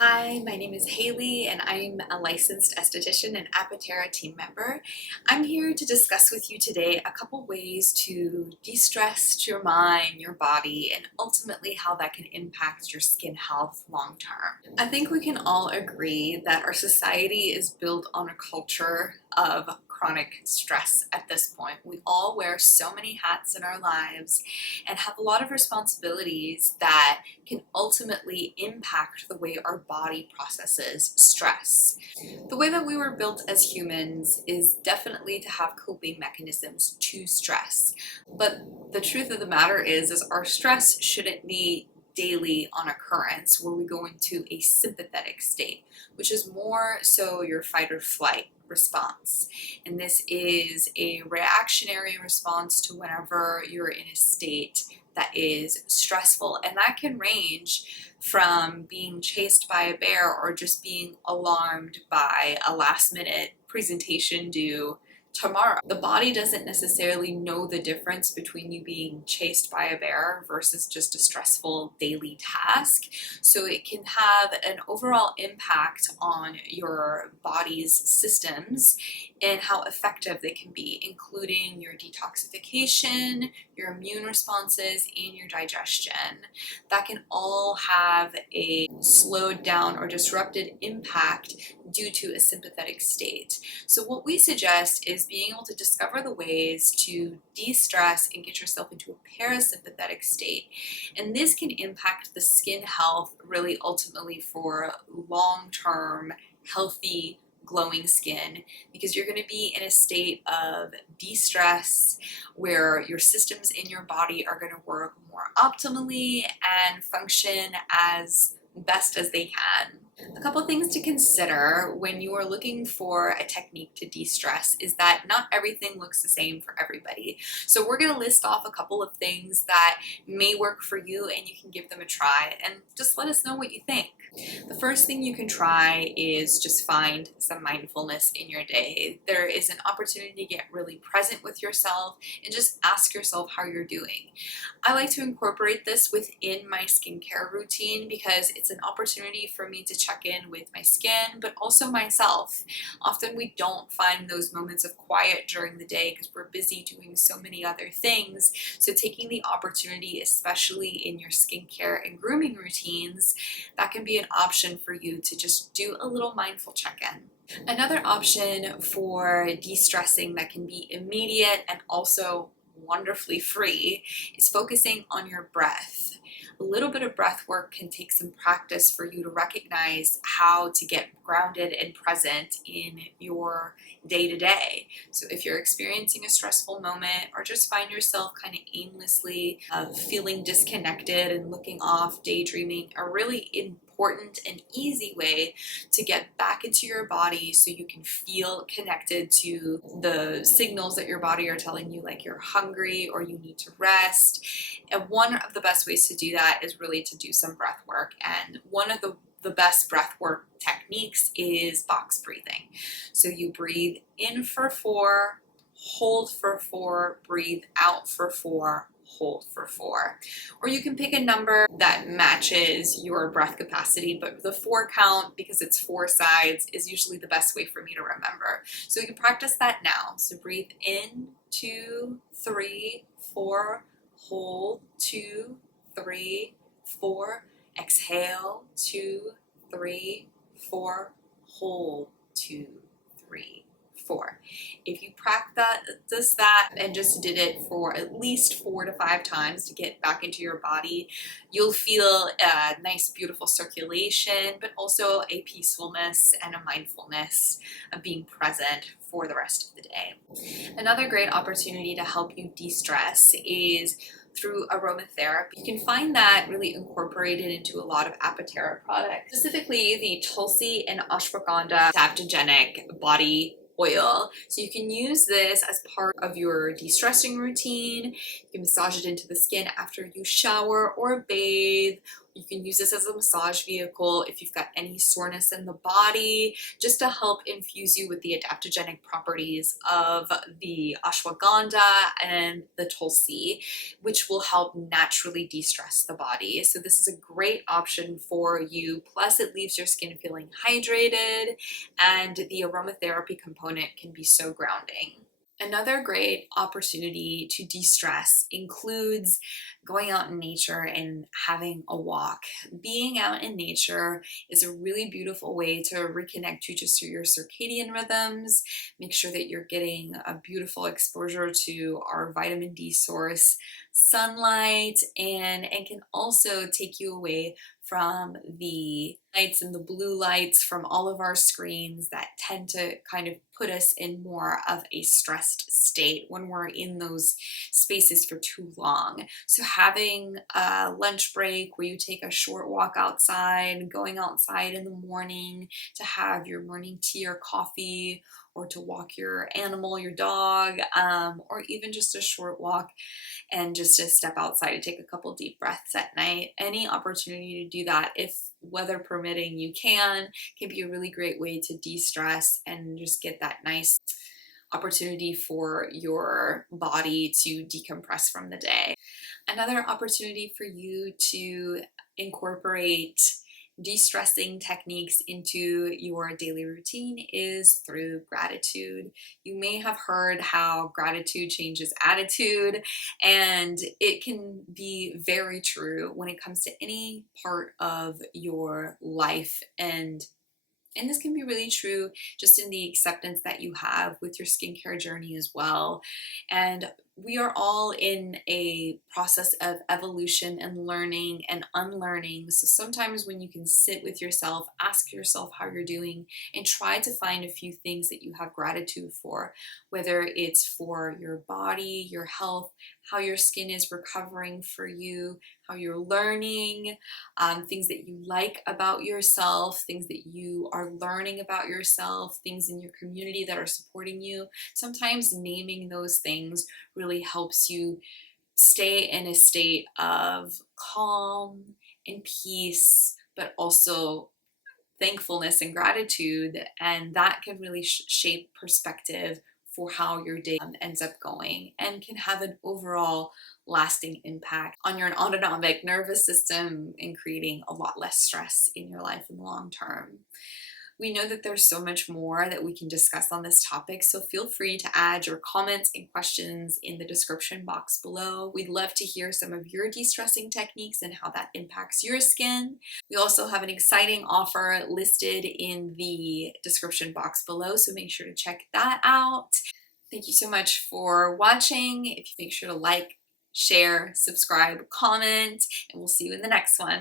Hi, my name is Haley and I'm a licensed esthetician and Apithera team member. I'm here to discuss with you today a couple ways to de-stress your mind, your body, and ultimately how that can impact your skin health long term. I think we can all agree that our society is built on a culture of chronic stress at this point. We all wear so many hats in our lives and have a lot of responsibilities that can ultimately impact the way our body processes stress. The way that we were built as humans is definitely to have coping mechanisms to stress. But the truth of the matter is our stress shouldn't be daily on occurrence where we go into a sympathetic state, which is more so your fight or flight response. And this is a reactionary response to whenever you're in a state that is stressful, and that can range from being chased by a bear or just being alarmed by a last minute presentation due tomorrow. The body doesn't necessarily know the difference between you being chased by a bear versus just a stressful daily task. So it can have an overall impact on your body's systems and how effective they can be, including your detoxification, your immune responses, and your digestion. That can all have a slowed down or disrupted impact due to a sympathetic state. So what we suggest is being able to discover the ways to de-stress and get yourself into a parasympathetic state. And this can impact the skin health really ultimately for long-term healthy glowing skin, because you're going to be in a state of de-stress where your systems in your body are going to work more optimally and function as best as they can. A couple things to consider when you are looking for a technique to de-stress is that not everything looks the same for everybody. So we're going to list off a couple of things that may work for you and you can give them a try and just let us know what you think. The first thing you can try is just find some mindfulness in your day. There is an opportunity to get really present with yourself and just ask yourself how you're doing. I like to incorporate this within my skincare routine because it's an opportunity for me to check in with my skin, but also myself. Often we don't find those moments of quiet during the day because we're busy doing so many other things. So taking the opportunity, especially in your skincare and grooming routines, that can be an option for you to just do a little mindful check-in. Another option for de-stressing that can be immediate and also wonderfully free is focusing on your breath. A little bit of breath work can take some practice for you to recognize how to get grounded and present in your day-to-day. So if you're experiencing a stressful moment or just find yourself kind of aimlessly feeling disconnected and looking off, daydreaming, a really important and easy way to get back into your body so you can feel connected to the signals that your body are telling you, like you're hungry or you need to rest. And one of the best ways to do that is really to do some breath work. And one of the best breath work techniques is box breathing. So you breathe in for 4, hold for 4, breathe out for 4, hold for 4. Or you can pick a number that matches your breath capacity, but the 4 count, because it's 4 sides, is usually the best way for me to remember. So you can practice that now. So breathe in, 2, 3, 4, hold, 2, 3, 4, exhale, 2, 3, 4, hold, 2, 3, 4. If you practice that and just did it for at least 4 to 5 times to get back into your body, you'll feel a nice, beautiful circulation, but also a peacefulness and a mindfulness of being present for the rest of the day. Another great opportunity to help you de-stress is through aromatherapy. You can find that really incorporated into a lot of Apithera products, specifically the Tulsi and Ashwagandha Pathogenic body oil. So you can use this as part of your de-stressing routine. You can massage it into the skin after you shower or bathe. You can use this as a massage vehicle if you've got any soreness in the body, just to help infuse you with the adaptogenic properties of the ashwagandha and the Tulsi, which will help naturally de-stress the body. So this is a great option for you. Plus it leaves your skin feeling hydrated, and the aromatherapy component can be so grounding. Another great opportunity to de-stress includes going out in nature and having a walk. Being out in nature is a really beautiful way to reconnect you just to your circadian rhythms, make sure that you're getting a beautiful exposure to our vitamin D source, sunlight, and can also take you away from the lights and the blue lights from all of our screens that tend to kind of put us in more of a stressed state when we're in those spaces for too long. So having a lunch break where you take a short walk outside, going outside in the morning to have your morning tea or coffee, or to walk your animal, your dog, or even just a short walk and just to step outside and take a couple deep breaths at night. Any opportunity to do that, if weather permitting you can be a really great way to de-stress and just get that nice opportunity for your body to decompress from the day. Another opportunity for you to incorporate de-stressing techniques into your daily routine is through gratitude. You may have heard how gratitude changes attitude, and it can be very true when it comes to any part of your life. And this can be really true just in the acceptance that you have with your skincare journey as well. And we are all in a process of evolution and learning and unlearning. So sometimes when you can sit with yourself, ask yourself how you're doing, and try to find a few things that you have gratitude for, whether it's for your body, your health, how your skin is recovering for you, how you're learning, things that you like about yourself, things that you are learning about yourself, things in your community that are supporting you. Sometimes naming those things really helps you stay in a state of calm and peace, but also thankfulness and gratitude, and that can really shape perspective for how your day ends up going, and can have an overall lasting impact on your autonomic nervous system and creating a lot less stress in your life in the long term. We know that there's so much more that we can discuss on this topic, so feel free to add your comments and questions in the description box below. We'd love to hear some of your de-stressing techniques and how that impacts your skin. We also have an exciting offer listed in the description box below, so make sure to check that out. Thank you so much for watching. If you make sure to like, share, subscribe, comment, and we'll see you in the next one.